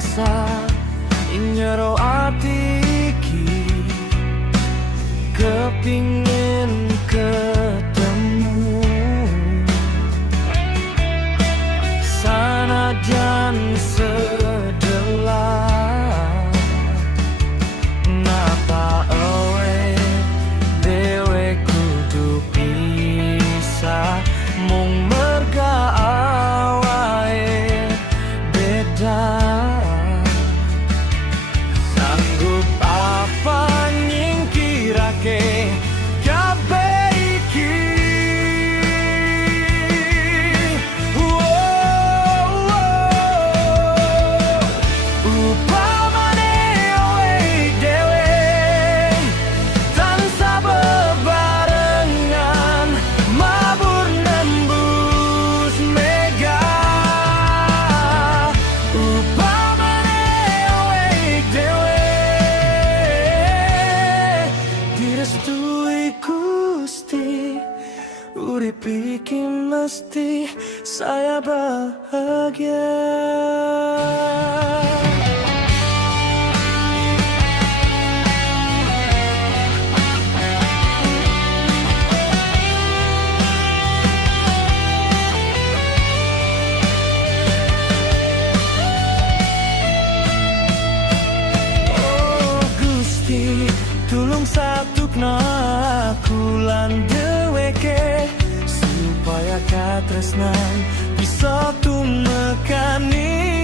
rasa nyero ati iki kepingin ketemu sanajan sedelah napa awe dewe kudu pisah mung merga awae beda. Sanggup apa nyingkirake kabeh iki? Upamane awe dhewe tanpa bebarengan mabur nembus mega. Upamane awe dhewe direstui Gusti, urip iki mesti saya bahagia. Oh Gusti, tulung satukna aku lan dheweke supaya katresnan bisa tumekani